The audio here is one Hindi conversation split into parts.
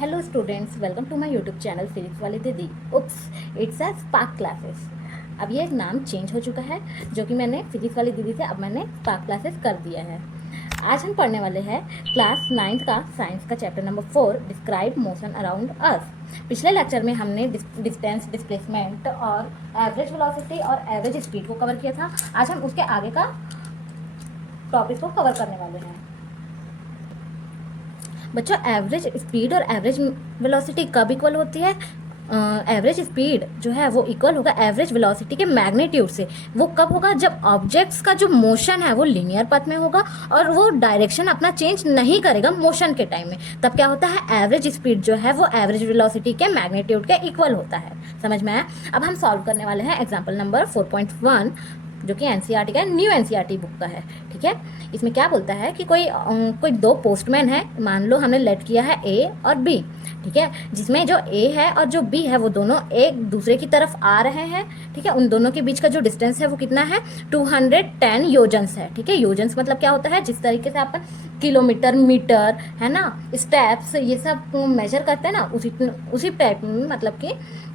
Hello students, welcome to my YouTube channel physics वाली दीदी। Oops, it's a spark classes. अब ये नाम चेंज हो चुका है, जो कि मैंने फिजिक्स वाली दीदी से अब मैंने स्पार्क क्लासेस कर दिया है। आज हम पढ़ने वाले हैं क्लास 9th का साइंस का chapter number 4, describe motion around earth. पिछले लेक्चर में हमने डिस्टेंस, डिस्प्लेसमेंट और एवरेज वेलोसिटी और एवरेज स्पीड को कवर किया था। आज हम उसके आगे का टॉपिक को कवर करने वाले हैं। बच्चों, एवरेज स्पीड और एवरेज वेलोसिटी कब इक्वल होती है? एवरेज स्पीड जो है वो इक्वल होगा एवरेज वेलोसिटी के मैग्नीट्यूड से। वो कब होगा? जब ऑब्जेक्ट्स का जो मोशन है वो लीनियर पथ में होगा और वो डायरेक्शन अपना चेंज नहीं करेगा मोशन के टाइम में। तब क्या होता है? एवरेज स्पीड जो है वो एवरेज वेलोसिटी के मैग्नीट्यूड के इक्वल होता है। समझ में आया? अब हम सॉल्व करने वाले हैं एग्जाम्पल नंबर 4.1, जो कि एनसीईआरटी का न्यू एनसीईआरटी बुक का है। ठीक है, इसमें क्या बोलता है कि कोई दो पोस्टमैन है। मान लो हमने लेट किया है ए और बी। ठीक है, जिसमें जो ए है और जो बी है वो दोनों एक दूसरे की तरफ आ रहे हैं। ठीक है, उन दोनों के बीच का जो डिस्टेंस है वो कितना है? 210 योजन्स है। ठीक है, योजन्स मतलब क्या होता है? जिस तरीके से अपन किलोमीटर, मीटर, है ना, स्टेप्स, ये सब मेजर करते हैं ना, उसी टाइप में। मतलब कि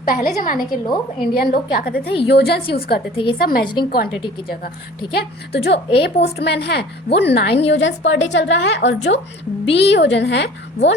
पहले ज़माने के लोग, इंडियन लोग क्या करते थे? योजन्स यूज़ करते थे, ये सब मेजरिंग क्वांटिटी की जगह। ठीक है, तो जो ए पोस्टमैन है वो 9 योजन्स पर डे चल रहा है और जो बी योजन है वो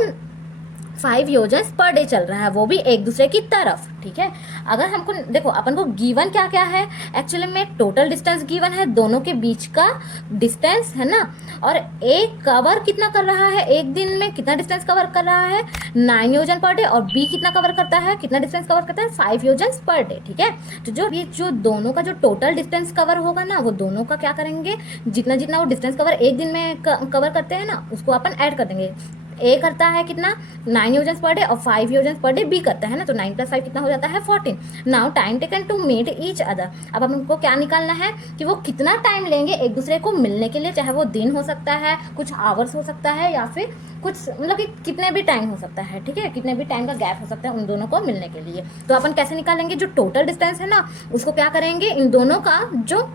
5 योजन्स पर डे चल रहा है, वो भी एक दूसरे की तरफ। ठीक है, अगर हमको देखो, अपन को गिवन क्या क्या है? एक्चुअली में टोटल डिस्टेंस गिवन है, दोनों के बीच का डिस्टेंस, है ना। और ए कवर कितना कर रहा है एक दिन में? कितना डिस्टेंस कवर कर रहा है? 9 योजन पर डे। और बी कितना कवर करता है? कितना डिस्टेंस कवर करता है? 5 योजन पर डे। ठीक है, तो जो दोनों का जो टोटल डिस्टेंस कवर होगा ना, वो दोनों का क्या करेंगे? जितना जितना वो डिस्टेंस कवर एक दिन में कवर करते हैं ना, उसको अपन ऐड कर देंगे। ए करता है कितना? 9 योजन्स पर डे और 5 योजन्स पर डे बी करता है ना, तो 9 + 5 कितना हो जाता है? 14। Now time taken to meet each other. अब हमको क्या निकालना है कि वो कितना टाइम लेंगे एक दूसरे को मिलने के लिए। चाहे वो दिन हो सकता है, कुछ आवर्स हो सकता है, या फिर कुछ मतलब कि कितने भी टाइम हो सकता है। ठीक है, कितने भी टाइम का गैप हो सकता है उन दोनों को मिलने के लिए। तो अपन कैसे निकालेंगे? जो टोटल डिस्टेंस है ना, उसको क्या करेंगे? इन दोनों का जो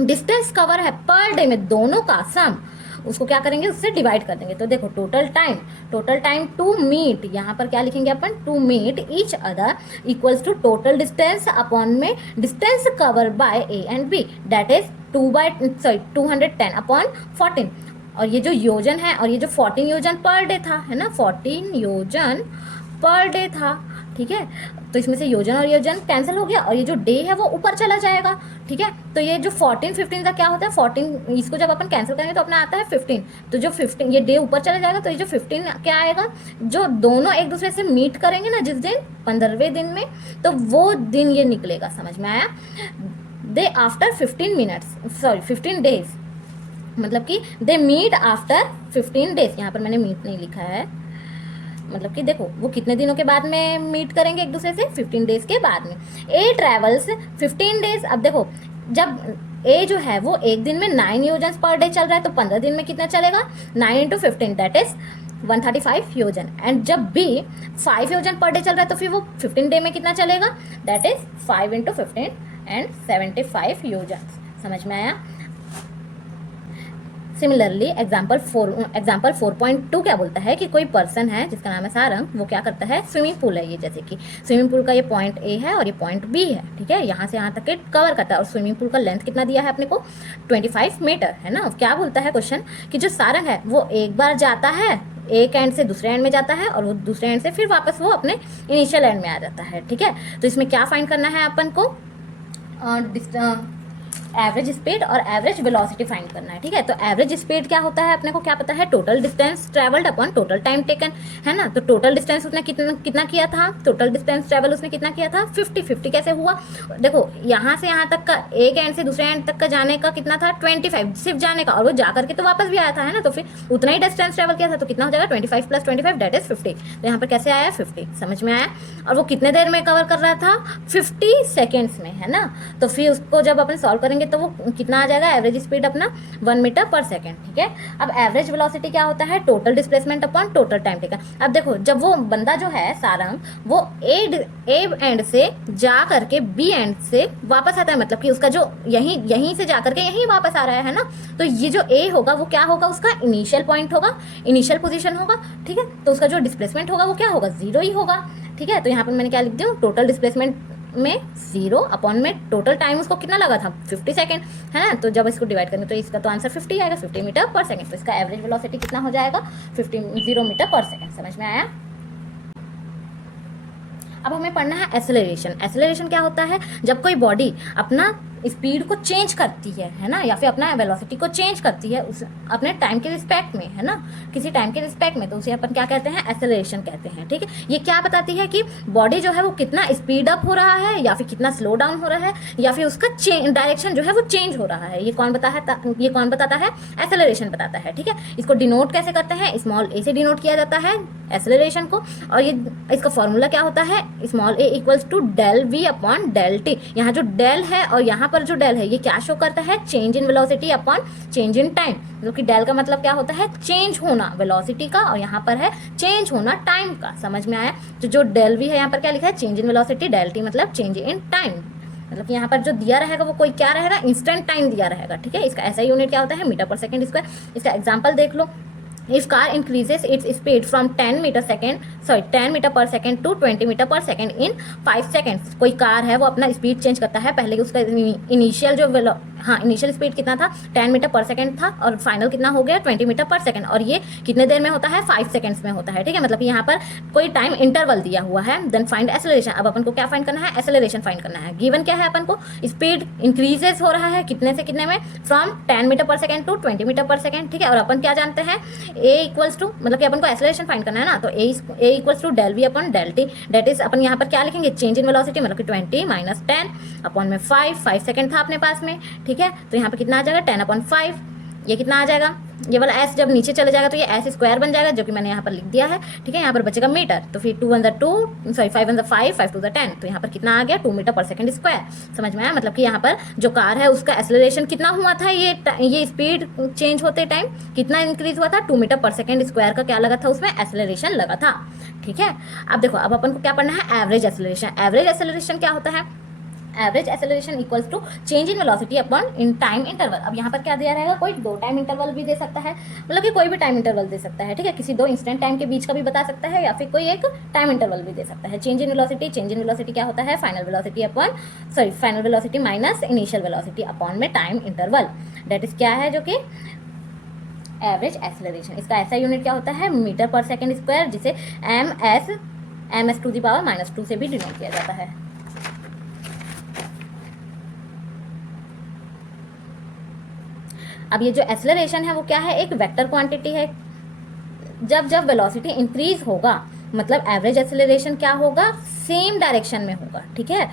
डिस्टेंस कवर है पर डे में, दोनों का सम, उसको क्या करेंगे? उससे डिवाइड कर देंगे। तो देखो, टोटल टाइम टू मीट, यहाँ पर क्या लिखेंगे अपन? To meet each other equals to total distance upon में distance cover by A and B, that is 210 upon 14। और ये जो योजन है, और ये जो 14 योजन पर डे था, है ना, 14 योजन पर डे था। ठीक है, तो इसमें से योजन और योजन कैंसिल हो गया और ये जो डे है वो ऊपर चला जाएगा। ठीक है, तो ये जो 14 15 का क्या होता है? 14, इसको जब अपन कैंसिल करेंगे तो अपना आता है 15। तो जो 15, ये डे ऊपर चला जाएगा, तो ये जो 15 क्या आएगा? जो दोनों एक दूसरे से मीट करेंगे ना जिस दिन, 15वें दिन में, तो वो दिन ये निकलेगा। समझ में आया? दे आफ्टर 15 डेज, मतलब कि दे मीट आफ्टर 15 डेज। यहाँ पर मैंने मीट नहीं लिखा है, मतलब कि देखो वो कितने दिनों के बाद में मीट करेंगे एक दूसरे से? 15 डेज के बाद में। ए ट्रेवल्स 15 डेज। अब देखो, जब ए जो है वो एक दिन में 9 योजन पर डे चल रहा है, तो 15 दिन में कितना चलेगा? 9 × 15, दैट इज 135 योजन। एंड जब बी 5 योजन पर डे चल रहा है, तो फिर वो 15 डे में कितना चलेगा? दैट इज 5 × 15 एंड 75 योजन। समझ में आया? सिमिलरली एग्जाम्पल 4.2 क्या बोलता है कि कोई पर्सन है जिसका नाम है सारंग, वो क्या करता है? स्विमिंग पूल है ये, जैसे कि स्विमिंग पूल का ये पॉइंट ए है और ये पॉइंट बी है। ठीक है, यहाँ से यहाँ तक के कवर करता है और स्विमिंग पूल का लेंथ कितना दिया है अपने को? 25 मीटर, है ना। क्या बोलता है क्वेश्चन कि जो सारंग है वो एक बार जाता है, एक एंड से दूसरे एंड में जाता है और वो दूसरे एंड से फिर वापस वो अपने इनिशियल एंड में आ जाता है। ठीक है, तो इसमें क्या फाइंड करना है अपन को? एवरेज स्पीड और एवरेज वेलोसिटी फाइंड करना है। ठीक है, तो एवरेज स्पीड क्या होता है अपने को क्या पता है? Total distance travelled upon total time taken, है ना। तो टोटल डिस्टेंस उसने कितना किया था? टोटल डिस्टेंस ट्रेवल उसने कितना किया था? 50 कैसे हुआ? देखो, यहाँ से यहाँ तक का, एक एंड से दूसरे एंड तक का जाने का कितना था? 25 सिर्फ जाने का, और वो जा करके तो वापस भी आया था, है ना। तो फिर उतना ही डिस्टेंस ट्रेवल किया था, तो कितना हो जाएगा? 25 + 25 दैट इज 50। तो यहाँ पर कैसे आया? 50। समझ में आया? और वो कितने देर में कवर कर रहा था? 50 सेकेंड्स में, है ना। तो फिर उसको जब अपन सॉल्व करेंगे करेंगे तो वो कितना आ जाएगा, एवरेज स्पीड अपना 1 मीटर पर सेकेंड। ठीक है, अब एवरेज वेलोसिटी क्या होता है, total displacement upon total time. ठीक है, अब देखो जब वो बंदा जो है सारंग वो ए एंड से जा करके बी एंड से वापस आता है, मतलब कि उसका जो यहीं से जा करके यहीं वापस आ रहा है ना, तो ये जो ए होगा वो क्या होगा, उसका इनिशियल पॉइंट होगा, इनिशियल पोजीशन होगा। ठीक है, तो उसका जो डिस्प्लेसमेंट होगा वो क्या होगा, 0 ही होगा। ठीक है, तो यहाँ पर मैंने क्या लिख दिया, टोटल डिस्प्लेसमेंट में 0 अपॉन में टोटल टाइम उसको कितना लगा था, 50 सेकेंड, है ना। तो जब इसको डिवाइड करेंगे तो इसका तो आंसर 50 आएगा, 50 मीटर पर सेकेंड। तो इसका एवरेज वेलोसिटी कितना हो जाएगा, 0 मीटर पर सेकेंड। समझ में आया। अब हमें पढ़ना है एसेलरेशन। एसेलरेशन क्या होता है, जब कोई बॉडी अपना स्पीड को चेंज करती है ना, या फिर अपना वेलोसिटी को चेंज करती है उस अपने टाइम के रिस्पेक्ट में, है ना, किसी टाइम के रिस्पेक्ट में, तो उसे अपन क्या कहते हैं, एसेलरेशन कहते हैं। ठीक है, ये क्या बताती है कि बॉडी जो है वो कितना स्पीड अप हो रहा है या फिर कितना स्लो डाउन हो रहा है, या फिर उसका डायरेक्शन जो है वो चेंज हो रहा है। ये कौन बताता है, एसेलरेशन बताता है। ठीक है, इसको डिनोट कैसे करते हैं, स्मॉल ए से डिनोट किया जाता है एसेलरेशन को, और ये इसका फॉर्मूला क्या होता है, small a equals to del we upon del t. यहाँ जो डेल है और यहाँ पर जो डेल है ये क्या शो करता है, change in velocity upon change in time. मतलब कि डेल का मतलब क्या होता है, चेंज होना वेलोसिटी का, और यहाँ पर है चेंज होना टाइम का। समझ में आया। तो जो डेल वी है यहाँ पर क्या लिखा है, change in velocity, del t मतलब चेंज इन टाइम। मतलब कि यहाँ पर जो दिया रहेगा वो कोई क्या रहेगा, इंस्टेंट टाइम दिया रहेगा। ठीक है, इसका ऐसा यूनिट क्या होता है, मीटर पर सेकेंड स्क्वायर। इसका एग्जाम्पल देख लो, if car increases its speed from 10 meter per second to 20 meter per second in 5 seconds। कोई कार है वो अपना स्पीड चेंज करता है, पहले उसका इनिशियल जो इनिशियल स्पीड कितना था, 10 मीटर पर सेकंड था, और फाइनल कितना हो गया, 20 मीटर पर सेकंड, और ये कितने देर में होता है, 5 सेकंड्स में होता है। ठीक है, मतलब यहाँ पर कोई टाइम इंटरवल दिया हुआ है। Then find acceleration. अब अपन को क्या फाइंड करना है, एसेलरेशन फाइंड करना है। गिवन क्या है अपन को, स्पीड इंक्रीजेस हो रहा है कितने से कितने में, फ्रॉम 10 मीटर पर सेकंड टू 20 मीटर पर सेकंड। ठीक है, और अपन क्या जानते हैं, ए इक्वल्स टू, मतलब कि अपन को एसेलरेशन फाइंड करना है ना, तो A equals to del we upon del T. That is अपन यहाँ पर क्या लिखेंगे, चेंज इन वेलोसिटी, मतलब कि 20 माइनस 10 अपॉन में 5 सेकंड था अपने पास में। ठीक है, तो यहाँ पे कितना आ जाएगा, 10/5। ये कितना आ जाएगा, ये वाला एस जब नीचे चले जाएगा तो ये एस स्क्वायर बन जाएगा, जो कि मैंने यहाँ पर लिख दिया है। ठीक है, यहाँ पर बचेगा मीटर, तो फिर 5 1 5, 5 2 10, तो यहाँ पर कितना आ गया, 2 मीटर पर सेकंड स्क्वायर। समझ में आया। मतलब कि यहाँ पर जो कार है उसका एक्सेलरेशन कितना हुआ था, ये स्पीड चेंज होते टाइम कितना इंक्रीज हुआ था, 2 मीटर पर सेकंड स्क्वायर का क्या लगा था, उसमें एक्सेलरेशन लगा था। ठीक है, अब देखो, अब अपन को क्या पढ़ना है, एवरेज एक्सेलरेशन। एवरेज एक्सेलरेशन क्या होता है, average acceleration equals to change in velocity upon in time interval. अब यहाँ पर क्या दिया रहेगा, कोई 2 टाइम इंटरवल भी दे सकता है, मतलब कि कोई भी टाइम इंटरवल दे सकता है। ठीक है, किसी 2 इंस्टेंट टाइम के बीच का भी बता सकता है, या फिर कोई एक टाइम इंटरवल भी दे सकता है। चेंज इन वेलोसिटी क्या होता है, final velocity minus initial velocity upon में टाइम इंटरवल। डेट इज क्या है, जो कि एवरेज एक्सेलरेशन। इसका ऐसा यूनिट क्या होता है, मीटर पर सेकेंड स्क्वायर, जिसे m s to the power -2 से भी डिनोट किया जाता है। अब ये जो एक्सेलरेशन है वो क्या है, एक वेक्टर क्वांटिटी है। जब वेलोसिटी इंक्रीज होगा, मतलब एवरेज एक्सेलरेशन क्या होगा, सेम डायरेक्शन में होगा। ठीक है,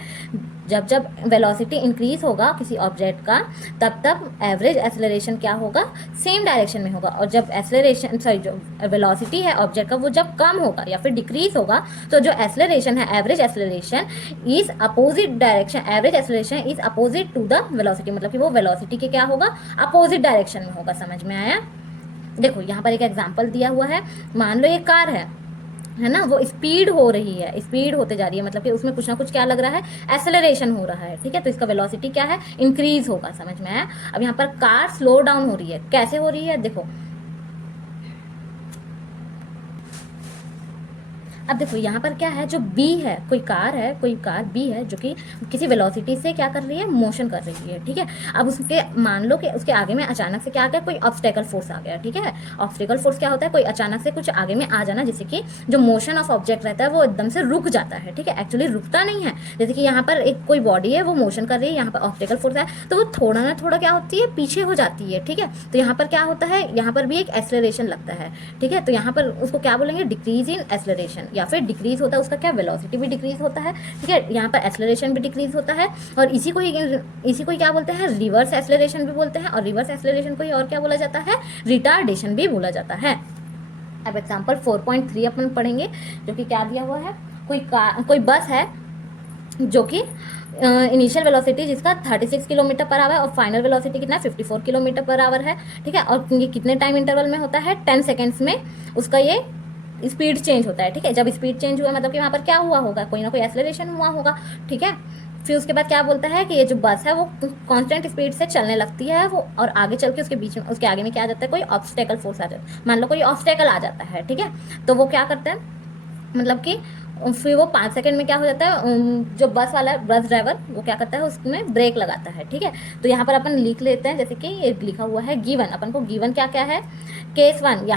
जब वेलोसिटी इंक्रीज होगा किसी ऑब्जेक्ट का, तब एवरेज एक्सेलरेशन क्या होगा, सेम डायरेक्शन में होगा। और जब जो वेलोसिटी है ऑब्जेक्ट का वो जब कम होगा या फिर डिक्रीज होगा, तो जो एक्सेलरेशन है, average acceleration is opposite direction, average acceleration is opposite to the velocity, मतलब कि वो वेलोसिटी के क्या होगा, अपोजिट डायरेक्शन में होगा। समझ में आया। देखो यहाँ पर एक एग्जाम्पल दिया हुआ है, मान लो ये कार है ना, वो स्पीड हो रही है, स्पीड होते जा रही है, मतलब कि उसमें कुछ ना कुछ क्या लग रहा है, एक्सेलरेशन हो रहा है। ठीक है, तो इसका वेलोसिटी क्या है, इंक्रीज होगा। समझ में आया। अब यहाँ पर कार स्लो डाउन हो रही है, कैसे हो रही है, देखो अब देखो यहाँ पर क्या है, जो बी है, कोई कार बी है जो कि किसी वेलोसिटी से क्या कर रही है, मोशन कर रही है। ठीक है, अब उसके मान लो कि उसके आगे में अचानक से क्या आ गया, कोई ऑब्स्टेकल फोर्स आ गया। ठीक है, ऑब्स्टेकल फोर्स क्या होता है, कोई अचानक से कुछ आगे में आ जाना, जिससे कि जो मोशन ऑफ ऑब्जेक्ट रहता है वो एकदम से रुक जाता है। ठीक है, एक्चुअली रुकता नहीं है। जैसे कि यहाँ पर एक कोई बॉडी है वो मोशन कर रही है, यहाँ पर ऑब्स्टेकल फोर्स है, तो वो थोड़ा ना थोड़ा क्या होती है, पीछे हो जाती है। ठीक है, तो यहाँ पर क्या होता है, यहाँ पर भी एक एक्सेलरेशन लगता है। ठीक है, तो यहाँ पर उसको क्या बोलेंगे, डिक्रीज इन एक्सेलरेशन, या फिर डिक्रीज होता है उसका क्या, वेलोसिटी भी डिक्रीज होता है। ठीक है, यहाँ पर एक्सेलरेशन भी डिक्रीज होता है, और इसी को ही क्या बोलते हैं, रिवर्स एक्सेलरेशन भी बोलते हैं, और रिवर्स एक्सेलरेशन को ही और क्या बोला जाता है, रिटार्डेशन भी बोला जाता है। अब एग्जांपल 4.3 अपन पढ़ेंगे, जो कि क्या दिया हुआ है, कोई बस है जो कि इनिशियल वेलोसिटी जिसका 36 किलोमीटर पर आवर है और फाइनल वेलोसिटी कितना 54 किलोमीटर पर आवर है, ठीक है। और ये कितने टाइम इंटरवल में होता है, 10 सेकेंड्स में उसका ये स्पीड चेंज होता है, ठीक है। जब स्पीड चेंज हुआ मतलब कि वहाँ पर क्या हुआ होगा, कोई ना कोई एक्सेलरेशन हुआ होगा, ठीक है। फिर उसके बाद क्या बोलता है कि ये जो बस है वो कांस्टेंट स्पीड से चलने लगती है वो, और आगे चल के उसके बीच में, उसके आगे में क्या आ जाता है, कोई ऑब्स्टेकल फोर्स आ जाता है, मान लो कोई ऑब्स्टेकल आ जाता है, ठीक है। तो वो क्या करता है, मतलब कि फिर वो 5 सेकंड में क्या हो जाता है, जो बस वाला है, बस ड्राइवर, वो क्या करता है, उसमें ब्रेक लगाता है, ठीक है। तो यहाँ पर अपन लिख लेते हैं, जैसे कि ये लिखा हुआ है गिवन, अपन को गिवन क्या क्या है, केस 1,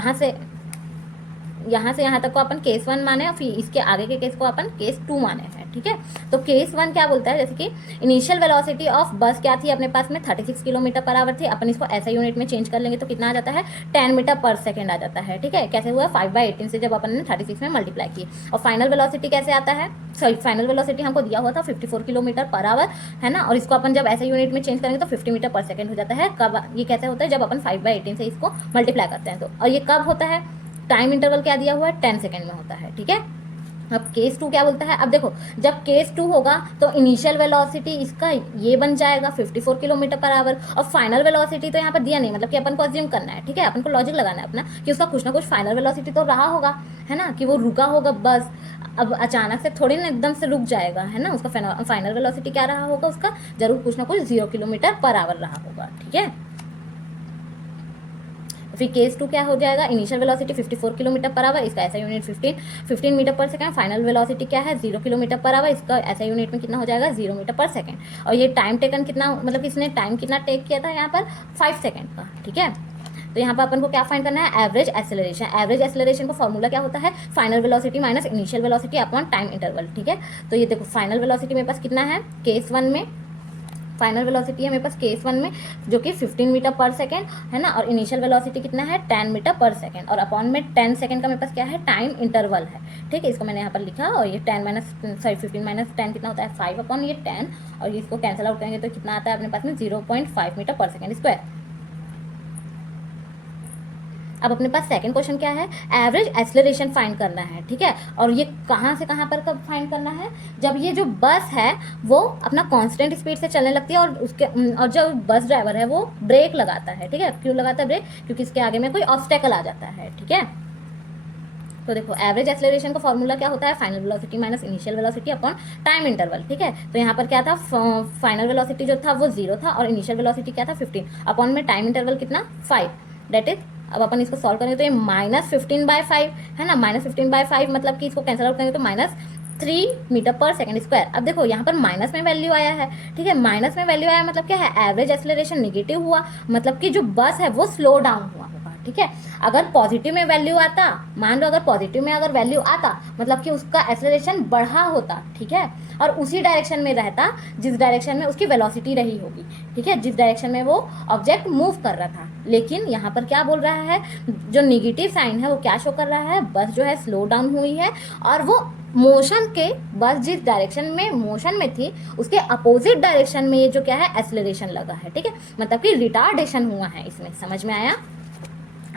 यहाँ से यहाँ तक को अपन केस 1 माने और फिर इसके आगे के केस को अपन केस 2 माने हैं, ठीक है। तो केस 1 क्या बोलता है, जैसे कि इनिशियल वेलोसिटी ऑफ बस क्या थी अपने पास में 36 किलोमीटर पर आवर थी, अपन इसको ऐसा यूनिट में चेंज कर लेंगे तो कितना आ जाता है, 10 मीटर पर सेकेंड आ जाता है, ठीक है। कैसे हुआ, 5/18 से जब अपन ने 36 में मल्टीप्लाई की। और फाइनल वेलोसिटी कैसे आता है, सॉरी फाइनल वेलोसिटी हमको दिया हुआ था 54 किलोमीटर पर आवर, है ना। और इसको अपन जब ऐसे यूनिट में चेंज करेंगे तो 50 मीटर पर सेकेंड हो जाता है। कब ये कैसे होता है, जब अपन 5/18 से इसको मल्टीप्लाई करते हैं तो। और ये कब होता है, टाइम इंटरवल क्या दिया हुआ है, 10 सेकेंड में होता है, ठीक है। अब केस 2 क्या बोलता है, अब देखो जब केस 2 होगा तो इनिशियल वेलोसिटी इसका ये बन जाएगा 54 किलोमीटर पर आवर, और फाइनल वेलोसिटी तो यहाँ पर दिया नहीं, मतलब कि अपन को अज्यूम करना है, ठीक है। अपन को लॉजिक लगाना है अपना कि उसका कुछ ना कुछ फाइनल वेलोसिटी तो रहा होगा, है ना, कि वो रुका होगा बस। अब अचानक से थोड़ी ना एकदम से रुक जाएगा, है ना। उसका फाइनल वेलोसिटी क्या रहा होगा, उसका जरूर कुछ ना कुछ 0 किलोमीटर पर आवर रहा होगा, ठीक है। फिर केस 2 क्या हो जाएगा, initial velocity 54 kilometre per hour, इसका ऐसा यूनिट 15 मीटर पर सेकंड। फाइनल वेलोसिटी क्या है, 0 किलोमीटर पर आवर, इसका ऐसा यूनिट में कितना हो जाएगा, 0 मीटर पर सेकंड। और ये टाइम टेकन कितना, मतलब इसने टाइम कितना टेक किया था यहाँ पर, 5 सेकेंड का, ठीक है। तो यहाँ पर अपन को क्या फाइंड करना है, एवरेज एक्सेलरेशन। एवरेज एक्सेलरेशन का फॉर्मूला क्या होता है, final velocity minus initial velocity upon time interval, ठीक है। तो ये देखो फाइनल वेलोसिटी मेरे पास कितना है, केस 1 में फाइनल वेलोसिटी है मेरे पास केस 1 में जो कि 15 मीटर पर सेकेंड, है ना। और इनिशियल वेलोसिटी कितना है, 10 मीटर पर सेकेंड, और अपॉन में 10 सेकेंड का मेरे पास क्या है, टाइम इंटरवल है, ठीक है। इसको मैंने यहाँ पर लिखा, और ये 15 माइनस 10 कितना होता है, 5 अपॉन ये 10, और इसको कैंसिल आउट करेंगे तो कितना आता है अपने पास में, 0.5 मीटर पर सेकेंड स्क्वायर। अब अपने पास सेकंड क्वेश्चन क्या है, एवरेज एक्सेलरेशन फाइंड करना है, ठीक है। और ये कहाँ से कहाँ पर कब फाइंड करना है, जब ये जो बस है वो अपना कांस्टेंट स्पीड से चलने लगती है और जो बस ड्राइवर है वो ब्रेक लगाता है, ठीक है। क्यों लगाता है ब्रेक, क्योंकि इसके आगे में कोई ऑब्स्टेकल आ जाता है, ठीक है। तो देखो एवरेज एक्सेलरेशन का फॉर्मूला क्या होता है, final velocity minus initial velocity upon time interval, ठीक है। तो यहाँ पर क्या था, फाइनल वेलोसिटी जो था वो 0 था और इनिशियल वेलोसिटी क्या था 15, अपॉन में टाइम इंटरवल कितना 5, दैट इज, अब अपन इसको सॉल्व करेंगे तो ये -15/5 है ना। -15/5 मतलब कि इसको कैंसिल आउट करेंगे तो -3 मीटर पर सेकंड स्क्वायर। अब देखो यहाँ पर माइनस में वैल्यू आया है, ठीक है। माइनस में वैल्यू आया मतलब क्या है, एवरेज एक्सेलरेशन नेगेटिव हुआ, मतलब कि जो बस है वो स्लो डाउन हुआ होगा, ठीक है। अगर पॉजिटिव में वैल्यू आता, मान लो अगर पॉजिटिव में अगर वैल्यू आता मतलब कि उसका एक्सेलरेशन बढ़ा होता, ठीक है, और उसी डायरेक्शन में रहता जिस डायरेक्शन में उसकी वेलोसिटी रही होगी, ठीक है, जिस डायरेक्शन में वो ऑब्जेक्ट मूव कर रहा था। लेकिन यहाँ पर क्या बोल रहा है, जो निगेटिव साइन है वो क्या शो कर रहा है, बस जो है स्लो डाउन हुई है, और वो मोशन के, बस जिस डायरेक्शन में मोशन में थी उसके अपोजिट डायरेक्शन में ये जो क्या है एक्सेलरेशन लगा है, ठीक है। मतलब कि रिटार्डेशन हुआ है इसमें, समझ में आया,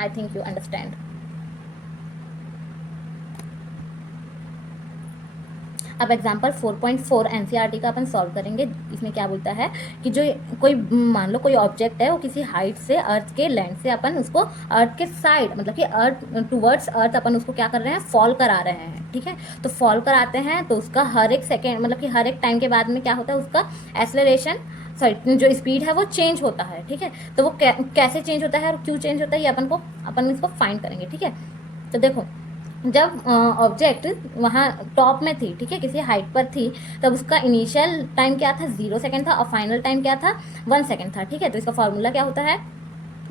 आई थिंक यू अंडरस्टैंड। अब एग्जाम्पल 4.4 एनसीईआरटी का अपन सॉल्व करेंगे। इसमें क्या बोलता है कि जो कोई, मान लो कोई ऑब्जेक्ट है वो किसी हाइट से, अर्थ के लैंड से अपन उसको अर्थ के साइड, मतलब कि अर्थ टूवर्ड्स अर्थ अपन उसको क्या कर रहे हैं, फॉल करा रहे हैं, ठीक है। तो फॉल कराते हैं तो उसका हर एक सेकेंड, मतलब कि हर एक टाइम के बाद में क्या होता है, उसका एक्सेलरेशन, सॉरी जो स्पीड है वो चेंज होता है, ठीक है। तो वो कैसे चेंज होता है और क्यों चेंज होता है ये अपन इसको फाइंड करेंगे, ठीक है। तो देखो जब ऑब्जेक्ट वहाँ टॉप में थी, ठीक है, किसी हाइट पर थी, तब उसका इनिशियल टाइम क्या था, 0 सेकेंड था, और फाइनल टाइम क्या था, 1 सेकेंड था, ठीक है। तो इसका फॉर्मूला क्या होता है,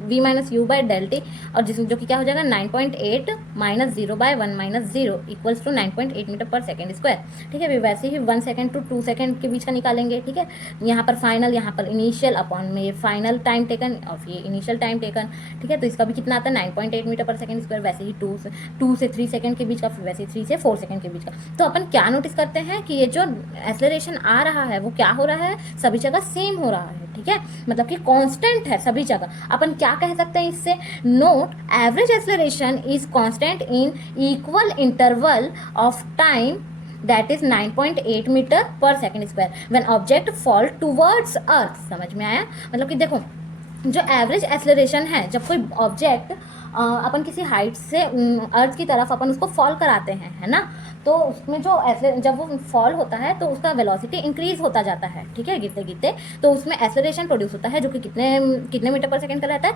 v minus u by del t, और जिसमें जो कि क्या हो जाएगा 9.8 minus 0/1 minus 0 equals to 9.8 metre per second square, ठीक है। वैसे ही 1 सेकेंड टू 2 सेकेंड के बीच का निकालेंगे, ठीक है। यहाँ पर फाइनल, यहाँ पर इनिशियल, अपॉन में ये फाइनल टाइम टेकन और ये इनिशियल टाइम टेकन, ठीक है। तो इसका भी कितना आता है 9.8 मीटर पर सेकेंड स्क्वायर, वैसे ही 2 से 3 सेकेंड के बीच का, फिर वैसे ही 3 से 4 सेकेंड के बीच का। तो अपन क्या नोटिस करते हैं कि ये जो एक्सेलरेशन आ रहा है वो क्या हो रहा है, सभी जगह सेम हो रहा है, ठीक है, मतलब कि कांस्टेंट है सभी जगह। अपन क्या कह सकते हैं इससे, note average acceleration is constant in equal interval of time that is 9.8 metre per second square when object fall towards earth. समझ में आया? मतलब कि देखो जो एवरेज एक्सेलरेशन है, जब कोई ऑब्जेक्ट अपन किसी हाइट से अर्थ की तरफ अपन उसको फॉल कराते हैं, है ना, तो उसमें जब वो फॉल होता है तो उसका वेलोसिटी इंक्रीज होता जाता है, ठीक है, गिरते गिरते, तो उसमें एक्सेलरेशन प्रोड्यूस होता है जो कि कितने मीटर पर सेकंड का रहता है,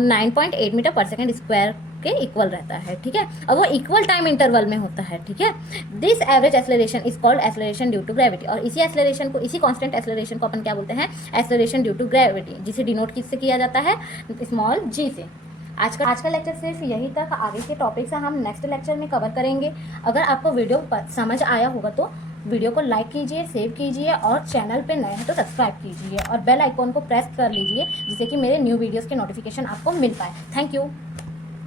9.8 मीटर पर सेकंड स्क्वायर के इक्वल रहता है, ठीक है, और वो इक्वल टाइम इंटरवल में होता है, ठीक है। This average acceleration is called acceleration due to gravity, और इसी एक्सेलरेशन को, इसी कांस्टेंट एक्सेलरेशन को अपन क्या बोलते हैं? एक्सेलरेशन ड्यू टू ग्रेविटी, जिसे डिनोट किससे किया जाता है? स्मॉल जी से। आज का लेक्चर सिर्फ यही तक, आगे के टॉपिक्स हम नेक्स्ट लेक्चर में कवर करेंगे। अगर आपको वीडियो समझ आया होगा तो वीडियो को लाइक कीजिए, सेव कीजिए, और चैनल पे नए हैं तो सब्सक्राइब कीजिए और बेल आइकॉन को प्रेस कर लीजिए, जिससे कि मेरे न्यू वीडियोस के नोटिफिकेशन आपको मिल पाए। Thank you.